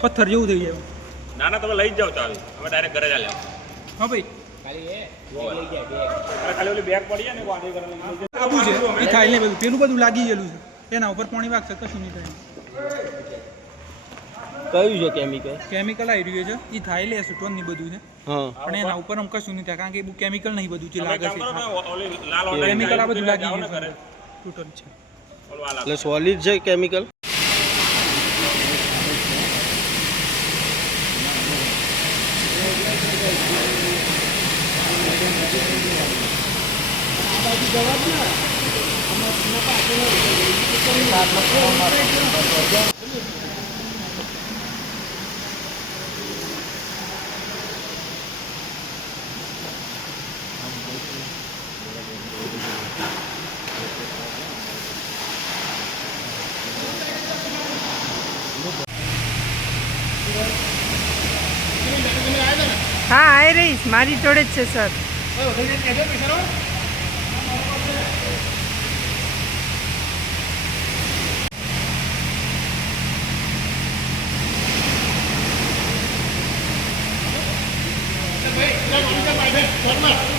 પથ્થર જેવું થઈ જાય. ના ના તમે લઈ જ જાઓ ચાવી હવે ડાયરેક્ટ ઘરે જ લ્યો. હા ભાઈ ખાલી ઓલી બેગ પડી જાય ને વાંધી કરવાની આબુ છે એ થાય ને બધું પેલું બધું લાગી ગયેલું છે એના ઉપર પાણી વાગશે કશું નહીં થાય. કયું છે કેમિકલ? કેમિકલ આવી રહ્યું છે એ થાય લે સુટોન ની બધું છે હા પણ એના ઉપર આમ કશું નહીં થાય કારણ કે એ કેમિકલ નહીં બધું જે લાગે છે ઓલી લાલ ઓલી કેમિકલ આ બધું લાગી ને ગયું ઘરે છે ટોટલ છે. ઓલું આ લાગે. એટલે સોલિડ છે કેમિકલ. હા આવી રહીશ મારી જોડે જ છે સર. ભાઈ